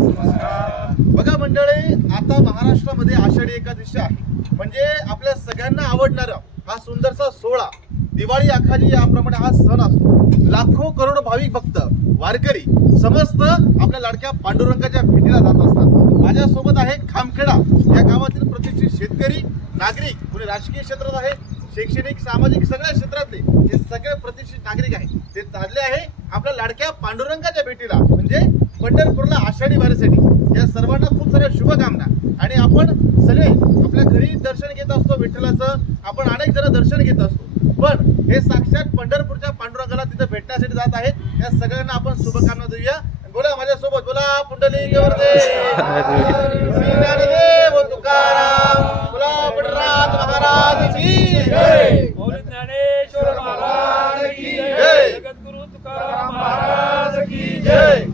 बघा मंडळी आता महाराष्ट्रामध्ये आषाढी एकादशी आहे. म्हणजे आपल्या सगळ्यांना आवडणारा हा सुंदरसा सोहळा. दिवाळी आखाजी याप्रमाणे हा सण असतो. लाखो करोड भाविक भक्त वारकरी समस्त आपल्या लाडक्या पांडुरंगाच्या भेटीला जात असतात. माझ्यासोबत आहे खामखेडा. या गावातील प्रतिष्ठित शेतकरी नागरिक कुणी राजकीय क्षेत्रात आहे शैक्षणिक सामाजिक सगळ्या क्षेत्रातले हे सगळे प्रतिष्ठित नागरिक आहेत ते चालले आहे आपल्या लाडक्या पांडुरंगाच्या भेटीला. म्हणजे पंढरपूरला आषाढी वारीसाठी. या सर्वांना खूप साऱ्या शुभकामना. आणि आपण सगळे आपल्या घरी दर्शन घेत असतो विठ्ठलाचं. आपण अनेक जण दर्शन घेत असतो. पण हे साक्षात पंढरपूरच्या पांडुरंगाला तिथे भेटण्यासाठी जात आहेत. या सगळ्यांना आपण शुभकामना देऊया. बोला माझ्यासोबत. बोला ज्ञानदेव की जय. ज्ञानेश्वर महाराज की जय. जगद्गुरु तुकाराम महाराज की जय.